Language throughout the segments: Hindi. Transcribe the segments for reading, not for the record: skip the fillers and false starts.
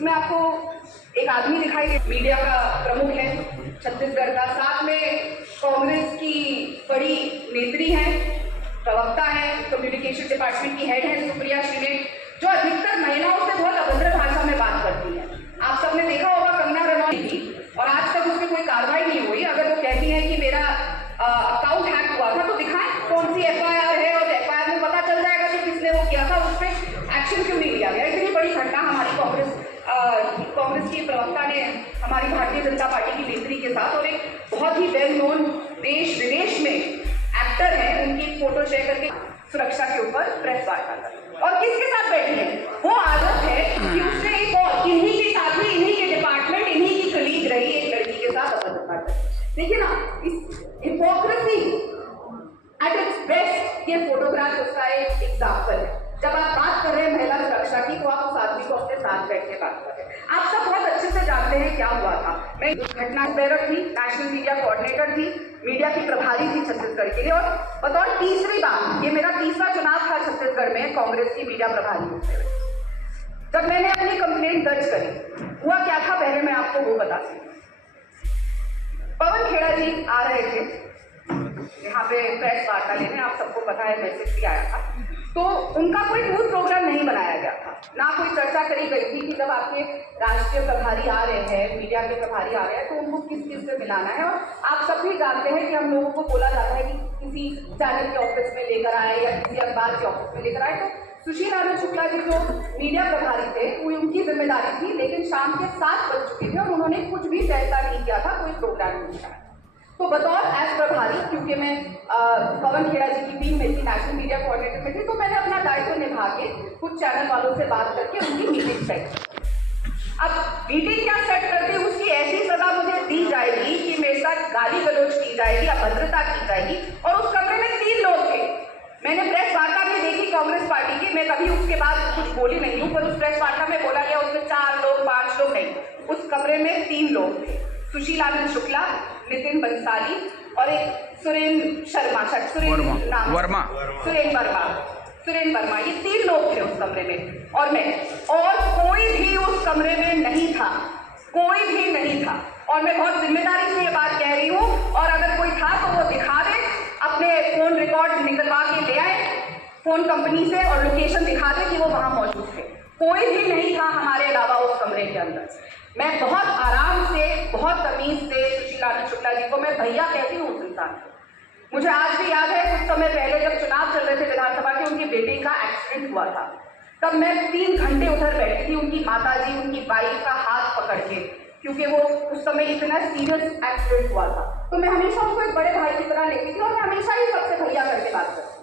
इसमें आपको एक आदमी दिखाई दे, मीडिया का प्रमुख है छत्तीसगढ़ का, साथ में कांग्रेस की बड़ी नेत्री हैं, प्रवक्ता है, कम्युनिकेशन डिपार्टमेंट की हेड है सुप्रिया श्रीने, जो अधिकतर महिलाओं से बहुत अभद्र भाषा में बात करती है। आप सबने देखा होगा कंगना रनौत की, और आज तक उस पर कोई कार्रवाई नहीं हुई। अगर वो कहती है कि मेरा अकाउंट हैक हुआ था तो दिखाएं कौन सी एफआईआर है, और एफआईआर में पता चल जाएगा कि किसने वो किया था, उस पर एक्शन क्यों नहीं लिया गया। इतनी बड़ी घटना हमारी कांग्रेस की प्रवक्ता ने हमारी भारतीय जनता पार्टी की नेत्री के साथ, और एक बहुत ही वेल नोन देश विदेश में एक्टर है, उनकी फोटो शेयर करके सुरक्षा के ऊपर प्रेस वार्ता कर, और किसके साथ बैठी है, वो आदत है कि उसने एक और इन्हीं के साथ ही, इन्हीं के डिपार्टमेंट, इन्हीं की कलीग रही एक लड़की के साथ अभद्रता कर। देखिए ना, इस हिपोक्रेसी एट इट्स बेस्ट ये फोटोग्राफ उसका एक एग्जाम्पल है। जब आप बात कर रहे हैं महिला सुरक्षा की, तो आप उस आदमी को अपने साथ बैठ के बात कर रहे हैं। आप सब बहुत अच्छे से जानते हैं क्या हुआ था। मैं घटना प्रेरक थी, नेशनल मीडिया कोऑर्डिनेटर थी, मीडिया की प्रभारी थी छत्तीसगढ़ के लिए, और बतौर तीसरी बार, ये मेरा तीसरा चुनाव था छत्तीसगढ़ में कांग्रेस की मीडिया प्रभारी होते हुए। जब मैंने अपनी कंप्लेंट दर्ज करी, हुआ क्या था पहले मैं आपको वो बताती हूँ। पवन खेड़ा जी आ रहे थे यहाँ पे प्रेस वार्ता लेने, आप सबको पता है, मैसेज भी आया था, तो उनका कोई न्यूज प्रोग्राम नहीं बनाया गया था, ना कोई चर्चा करी गई थी कि जब आपके राष्ट्रीय प्रभारी आ रहे हैं, मीडिया के प्रभारी आ रहे हैं, तो उनको किस किस से मिलाना है। और आप सब भी जानते हैं कि हम लोगों को बोला जाता है कि किसी चैनल के ऑफिस में लेकर आए या किसी अखबार के ऑफिस में लेकर आए, तो सुशील आनंद शुक्ला जी जो मीडिया प्रभारी थे, वो उनकी जिम्मेदारी थी, लेकिन शाम के 7 बज चुके थे और उन्होंने कुछ भी फैसला नहीं किया था, कोई प्रोग्राम नहीं किया। तो बतौर एज प्रभारी, क्योंकि मैं पवन खेड़ा जी की टीम में थी, नेशनल मीडिया कोऑर्डिनेटर में थी, तो मैंने अपना दायित्व निभा के कुछ चैनल वालों से बात करके उनकी मीटिंग सेट की। अब मीटिंग क्या सेट करके उसकी ऐसी सजा मुझे दी जाएगी कि मेरे साथ गाली गलौज की जाएगी, अभद्रता की जाएगी, और उस कमरे में 3 लोग थे। मैंने प्रेस वार्ता भी देखी कांग्रेस पार्टी की, मैं कभी उसके बाद कुछ बोली नहीं हूँ, पर उस प्रेस वार्ता में बोला गया उसमें 4 लोग 5 लोग नहीं, उस कमरे में 3 लोग थे, सुशील आनंद शुक्ला, नितिन बंसाली और एक सुरेंद्र वर्मा, ये 3 लोग थे उस कमरे में, और मैं, और कोई भी उस कमरे में नहीं था, कोई भी नहीं था। और मैं बहुत जिम्मेदारी से ये बात कह रही हूँ, और अगर कोई था तो वो दिखा दे, अपने फोन रिकॉर्ड निकलवा के ले आए फोन कंपनी से, और लोकेशन दिखा दे कि वो वहां मौजूद थे। कोई भी नहीं था हमारे अलावा उस कमरे के अंदर। मैं बहुत आराम से, बहुत तमीज से सुशील आनंद शुक्ला जी को मैं भैया कहती हूँ उस इंसान को। मुझे आज भी याद है, कुछ समय पहले जब चुनाव चल रहे थे विधानसभा के, उनकी बेटी का एक्सीडेंट हुआ था, तब मैं 3 घंटे उधर बैठी थी उनकी माताजी, उनकी वाइफ का हाथ पकड़ के, क्योंकि वो उस समय इतना सीरियस एक्सीडेंट हुआ था। तो मैं हमेशा उनको एक बड़े भाई की तरह लेती थी, और मैं हमेशा ही सबसे भैया करके बात करती।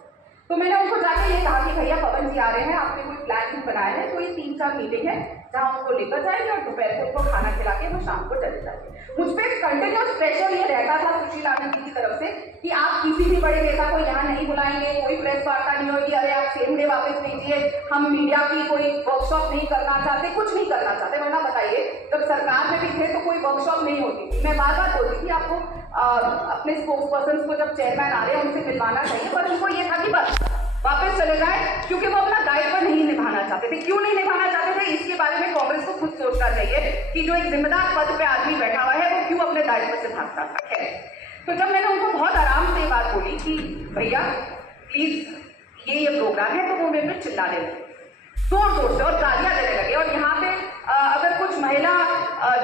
तो मैंने उनको जाके ये कहा कि भैया पवन जी आ रहे हैं, आपने कोई प्लान भी बनाया है, तो ये 3-4 मीटिंग है जहाँ उनको लेकर जाएंगे, और दोपहर को उनको खाना खिला के वो शाम को चले जाएंगे। मुझ पर कंटिन्यूस प्रेशर ये रहता था सुशील आनंद जी की तरफ से कि आप किसी भी बड़े नेता को यहाँ नहीं बुलाएंगे, कोई प्रेस वार्ता नहीं होगी, अरे आप सेम डे वापस भेजिए, हम मीडिया की कोई वर्कशॉप नहीं करना चाहते, कुछ नहीं करना चाहते। वरना बताइए, जब सरकार में भी थे तो कोई वर्कशॉप नहीं होती थी। मैं बार बार बोलती थी आपको अपने स्पोक्स पर्सन को जब चेयरमैन आ रहे हैं उनसे मिलवाना चाहिए, पर उनको ये था कि बस वापस चले जाए, क्योंकि वो अपना दायित्व नहीं निभाना चाहते थे। क्यों नहीं निभाना चाहते थे, इसके बारे में कांग्रेस को खुद सोचना चाहिए कि जो एक जिम्मेदार पद पे आदमी बैठा हुआ है, वो क्यों अपने दायित्व से भागता था। है तो जब मैंने उनको बहुत आराम से बात बोली कि भैया प्लीज ये प्रोग्राम है, तो वो मेरे पे चिल्लाने लगे जोर जोर से और गालियां देने लगे। और यहाँ पे अगर कुछ महिला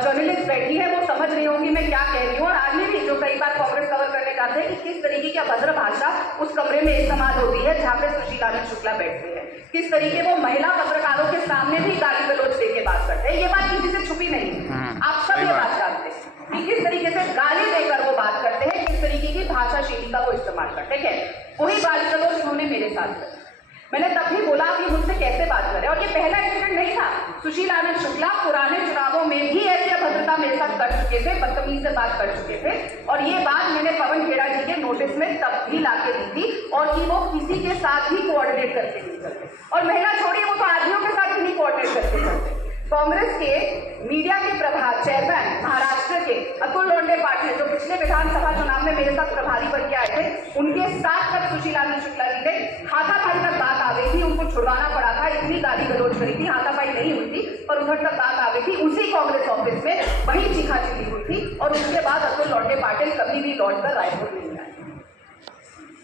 जर्नलिस्ट बैठी है, वो समझ रही होंगी मैं क्या कह रही हूँ, और आदमी भी जो कई बार कांग्रेस कवर करने जाते हैं कि किस तरीके की अभद्र भाषा उस कमरे में इस्तेमाल होती है जहाँ पे सुशील आनंद शुक्ला बैठते हैं, किस तरीके वो महिला पत्रकारों के सामने भी गाली गलौज दे के बात करते हैं। ये बात किसी से छुपी नहीं, आप सब ये बात जानते हैं कि किस तरीके से गाली देकर वो बात करते हैं, किस तरीके की भाषा शैली का वो इस्तेमाल करते हैं। वही गाली गलौज उन्होंने मेरे साथ करी। मैंने तब भी बोला कि मुझसे कैसे बात करें, और ये पहला इंसिडेंट नहीं था। सुशील आनंद शुक्ला पुराने चुनावों में भी ऐसी अभद्रता मेरे साथ कर चुके थे, बदतमीज से बात कर चुके थे, और ये बात मैंने पवन खेड़ा जी के नोटिस में तब भी लाके दी थी, और कि वो किसी के साथ भी कोऑर्डिनेट करके नहीं चलते। और महिला छोड़िए, वो तो आदमियों के साथ भी नहीं कोऑर्डिनेट करके चलते। कांग्रेस के मीडिया के प्रभार चेयरमैन महाराष्ट्र के अतुल लोंढे पाटिल, जो पिछले विधानसभा चुनाव में मेरे साथ प्रभारी बन के आए थे, उनके साथ तक सुशील आनंद शुक्ला जी ने हाथापाई तक बात आ गई थी, उनको छुड़वाना पड़ा था, इतनी गाली गलौज करी थी, हाथापाई नहीं हुई थी पर उधर तक बात आ गई थी उसी कांग्रेस ऑफिस में, वही चीखा चिल्ली हुई थी और उसके बाद अतुल लौंडे पाटिल कभी भी लौटकर रायपुर नहीं आए।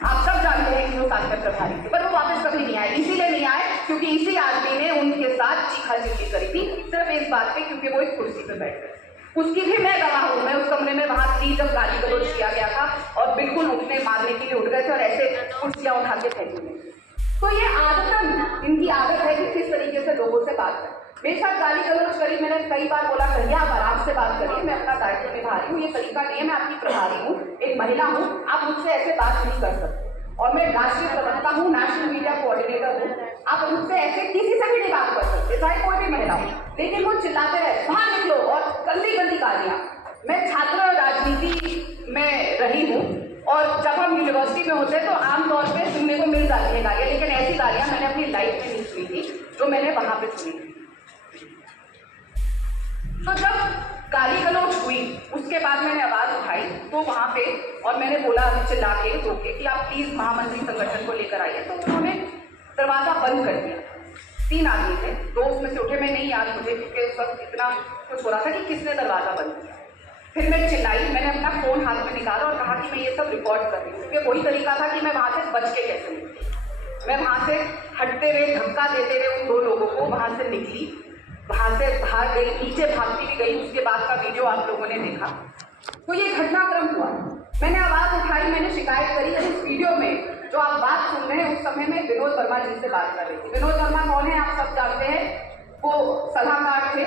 आप सब जानते हैं कि वो साथ में प्रभारी थे, पर वो वापस कभी नहीं आए। इसीलिए नहीं आए क्योंकि इसी आदमी ने उनके साथ चीखा चिल्ली करी थी, सिर्फ इस बात पे क्योंकि वो एक कुर्सी पे बैठ गए। उसकी भी मैं गवाह हूं, मैं उस कमरे में वहां थी जब गाली गलौज किया गया था और बिल्कुल उठने मारने के लिए उठ गए थे और ऐसे कुर्सियां उठा के फेंकी गई। तो ये आदतन इनकी आदत है कि किस तरीके से लोगों से बात करें। मेरे साथ गाली गलौज करी, मैंने कई बार बोला करिए, आप आराम से बात करिए, मैं अपना दायित्व निभा रही हूँ, ये तरीका नहीं है, मैं आपकी प्रभारी हूँ, एक महिला हूँ, आप मुझसे ऐसे बात नहीं कर सकते। और मैं राष्ट्रीय प्रवक्ता हूँ, नेशनल मीडिया कोऑर्डिनेटर हूँ, आप मुझसे ऐसे किसी से भी नहीं बात कर सकते, चाहे कोई भी महिला हो। लेकिन वो चिल्लाते रहे बाहर निकलो और गंदी गंदी गालियाँ। मैं छात्र राजनीति में रही हूँ और जब हम यूनिवर्सिटी में होते हैं तो आमतौर पे सुनने को मिल जाती है गालियाँ, लेकिन ऐसी गालियाँ मैंने अपनी लाइफ में नहीं सुनी थी जो मैंने वहां पे सुनी थी। तो जब गाली गलौज हुई उसके बाद मैंने आवाज उठाई तो वहां पे और मैंने बोला चिल्ला के रोके कि आप प्लीज महामंत्री संगठन को लेकर आइए, तो उन्होंने दरवाजा बंद कर दिया। 3 आदमी थे, 2 उसमें से उठे, मैं नहीं याद मुझे क्योंकि उस वक्त इतना कुछ हो रहा था कि किसने दरवाजा बंद किया। फिर मैं चिल्लाई, मैंने अपना फोन हाथ में निकाला और कहा कि मैं ये सब रिकॉर्ड कर रही हूँ, क्योंकि वही तरीका था कि मैं वहां से बच के कैसे निकली। मैं वहां से हटते हुए धक्का देते हुए उन 2 लोगों को वहां से निकली, वहां से भाग गई, नीचे भागती भी गई। उसके बाद का वीडियो आप लोगों ने देखा। तो ये घटनाक्रम हुआ, मैंने आवाज उठाई, मैंने शिकायत करी। इस वीडियो में जो आप बात सुन रहे हैं उस समय में विनोद वर्मा जिनसे बात कर रही थी। विनोद वर्मा कौन है आप सब जानते हैं, वो सलाहकार थे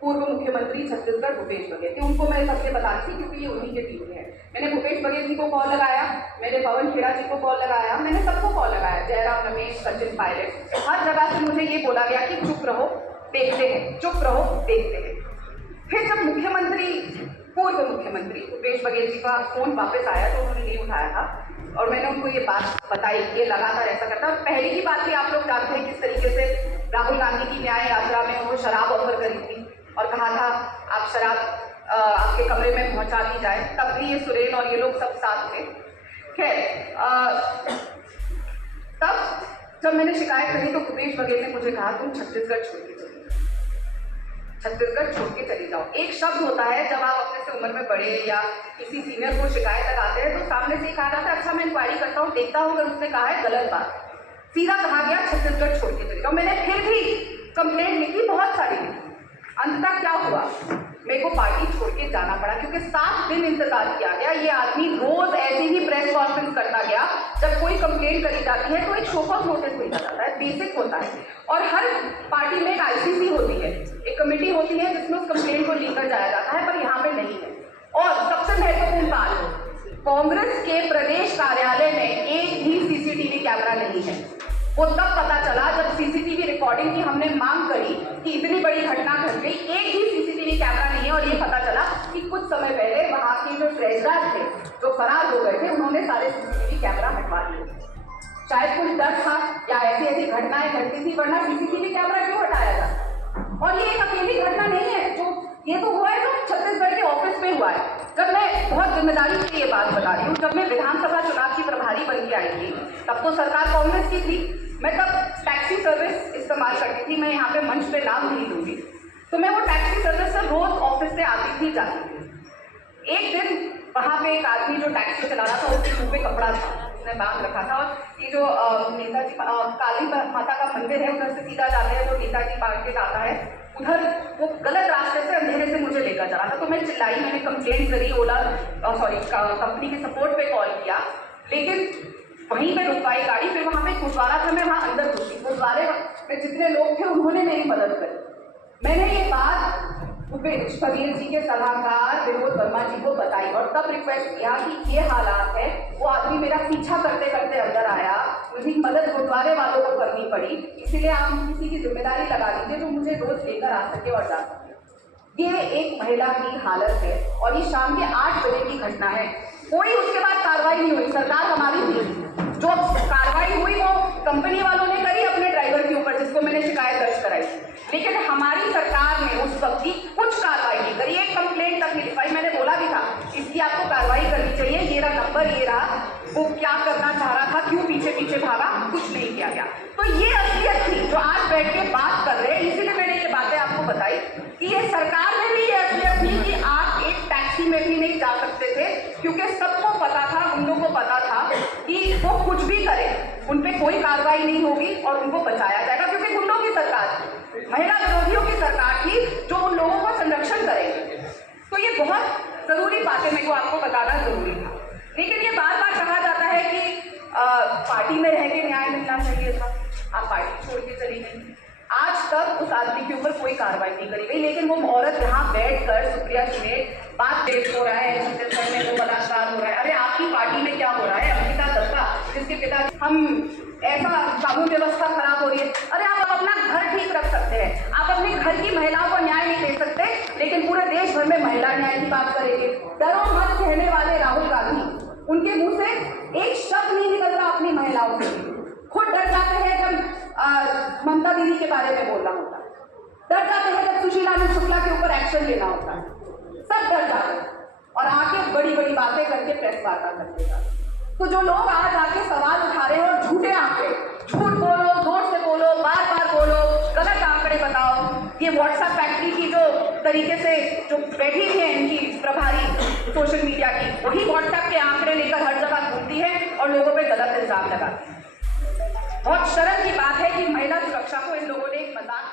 पूर्व मुख्यमंत्री छत्तीसगढ़ भूपेश बघेल थे। उनको मैं सबसे बताती थी क्योंकि ये उन्हीं के टीम में है। मैंने भूपेश बघेल जी को कॉल लगाया, मैंने पवन खेड़ा जी को कॉल लगाया, मैंने सबको कॉल लगाया, जयराम रमेश, सचिन पायलट, हर जगह से मुझे ये बोला गया कि चुप रहो देखते हैं, चुप रहो देखते हैं। फिर जब मुख्यमंत्री पूर्व मुख्यमंत्री भूपेश बघेल जी का फोन वापस आया तो उन्होंने नहीं उठाया था और मैंने उनको ये बात बताई, ये लगातार ऐसा करता। और पहली की बात भी आप लोग जानते हैं किस तरीके से राहुल गांधी की न्याय यात्रा में उनको शराब ऑफर करी थी और कहा था आप शराब आपके कमरे में पहुंचा दी जाए, तब भी ये सुरेन और ये लोग सब साथ थे। खैर तब जब मैंने शिकायत करी तो भूपेश बघेल ने मुझे कहा तुम छत्तीसगढ़ छोड़ के चली जाओ, छत्तीसगढ़ छोड़ के चली जाओ। एक शब्द होता है जब आप अपने से उम्र में बड़े या किसी सीनियर को शिकायत लगाते हैं तो सामने से कहा जाता है अच्छा मैं इंक्वायरी करता हूँ, देखता हूँ अगर उसने कहा है गलत बात। सीधा कहा गया छत्तीसगढ़ छोड़ के चली जाओ। मैंने फिर भी कंप्लेंट लिखी, बहुत सारी लिखी। अंततः क्या हुआ, मेरे को पार्टी छोड़ के जाना पड़ा क्योंकि 7 दिन इंतजार किया गया। ये आदमी रोज ऐसे ही प्रेस कॉन्फ्रेंस करता गया, जब कोई कंप्लेंट करी जाती है तो एक शो कॉज नोटिस भेजा जाता है, बेसिक होता है। और हर पार्टी में एक आईसीसी होती है, एक कमेटी होती है जिसमें उस कंप्लेंट को लेकर जाया जाता है, पर यहाँ पे नहीं है। और सबसे महत्वपूर्ण बात, कांग्रेस के प्रदेश कार्यालय में एक भी सीसीटीवी कैमरा नहीं है। वो तब पता चला जब सीसीटीवी रिकॉर्डिंग की हमने मांग करी कि इतनी बड़ी घटना घट गई, एक ही सीसीटीवी कैमरा नहीं है। और ये पता चला कि कुछ समय पहले वहां के जो ट्रेजरर थे जो फरार हो गए थे, उन्होंने सारे सीसीटीवी कैमरा हटवा दिए। शायद कुछ डर था या ऐसी ऐसी घटनाएं घटती थी, वरना सीसीटीवी कैमरा क्यों हटाया जाता। और ये एक अकेली घटना नहीं है, जो ये तो हुआ है जो छत्तीसगढ़ के ऑफिस में हुआ है। जब मैं बहुत जिम्मेदारी से ये बात बता रही हूँ, जब मैं विधानसभा चुनाव की प्रभारी बन के आई थी तब तो सरकार कांग्रेस की थी। मैं तब टैक्सी सर्विस इस्तेमाल करती थी, मैं यहाँ पे मंच पे नाम नहीं लूंगी। तो मैं वो टैक्सी सर्विस से रोज ऑफिस से आती थी जाती थी। एक दिन वहाँ पे एक आदमी जो टैक्सी चला रहा था उसके मुंह पे कपड़ा था, उसने बांध रखा था। और ये जो नेताजी काली माता का मंदिर है उधर से सीधा जाते हैं जो नेताजी मार्केट आता है, उधर वो गलत रास्ते से अंधेरे से मुझे लेकर जा रहा था। तो मैं चिल्लाई, मैंने कंप्लेंट करी, ओला कंपनी के सपोर्ट पे कॉल किया, लेकिन वहीं पे रुक पाई गाड़ी। फिर वहां पे गुरुद्वारा था, मैं वहां अंदर घुसी, गुरुद्वारे में जितने लोग थे उन्होंने मेरी मदद करी। मैंने ये बात भूपेश बघेल जी के सलाहकार विनोद वर्मा जी को बताई और तब रिक्वेस्ट किया कि ये हालात है। वो आदमी मेरा पीछा करते करते अंदर आया, मुझे मदद गुरुद्वारे वालों को करनी पड़ी, इसीलिए आप किसी की जिम्मेदारी लगा दीजिए जो मुझे रोज लेकर आ सके और जा सके। ये एक महिला की हालत है और ये शाम के 8 बजे की घटना है। कोई उसके बाद कार्रवाई नहीं हुई, सरकार हमारी थी, जो कार्रवाई हुई वो कंपनी वालों ने करी अपने ड्राइवर के ऊपर जिसको मैंने शिकायत दर्ज कराई, लेकिन हमारी सरकार ने उस वक्त की कुछ कार्रवाई नहीं करी, एक कंप्लेंट तक नहीं लिखाई। मैंने बोला भी था इसकी आपको कार्रवाई करनी चाहिए, ये रहा नंबर, ये रहा, वो क्या करना चाह रहा था, क्यों पीछे पीछे भागा, कुछ नहीं किया गया। तो ये असलियत थी जो आज बैठ के बात कर रहे हैं, इसीलिए मैंने ये बातें आपको को बताई कि ये सरकार में भी ये असलियत थी कि आप एक टैक्सी में भी नहीं जा सकते थे, क्योंकि सबको पता था, गुंडों को पता था कि वो कुछ भी करें उन पर कोई कार्रवाई नहीं होगी और उनको बचाया जाएगा, क्योंकि गुंडों की सरकार थी, महिला विरोधियों की सरकार थी जो उन लोगों का संरक्षण करेगी। तो ये बहुत जरूरी बातें मेरे को आपको बताना जरूरी था। लेकिन ये बार बार कहा जाता है कि पार्टी में रह के न्याय मिलना चाहिए था, आप पार्टी छोड़ के चली गई। आज तक उस आदमी के ऊपर कोई कार्रवाई नहीं करी गई, लेकिन वो औरत यहाँ बैठकर सुप्रिया समेत बात पेश हो रहा है, छत्तीसगढ़ में वो बलात्कार हो रहा है। अरे आपकी पार्टी में क्या हो रहा है? अंकिता दत्ता, जिसके पिता हम ऐसा कानून व्यवस्था खराब हो रही है। अरे आप अपना घर ठीक रख सकते हैं, आप अपने घर की महिलाओं को न्याय नहीं दे सकते, लेकिन पूरे देश भर में महिला न्याय की बात करेंगे। डरो मत कहने वाले राहुल गांधी, उनके मुंह से एक शब्द नहीं निकलता अपनी महिलाओं से। खुद डर जाते हैं जब ममता दीदी के बारे में बोलना होता है, डर जाते हैं जब सुशीला शुक्ला के ऊपर एक्शन लेना होता है, सब डर जाते हैं और आके बड़ी बड़ी बातें करके प्रेस वार्ता करते हैं। तो जो लोग आज आके सवाल उठा रहे हैं और झूठे आंकड़े, झूठ बोलो, जोर से बोलो, बार बार बोलो, गलत आंकड़े बताओ, ये व्हाट्सएप फैक्ट्री की जो तरीके से जो बैठी है इनकी प्रभारी सोशल मीडिया की, वही व्हाट्सएप के आंकड़े लेकर हर जगह घूमती है और लोगों पे गलत इल्जाम लगाती है। बहुत शर्म की बात है कि महिला सुरक्षा को इन लोगों ने एक मजाक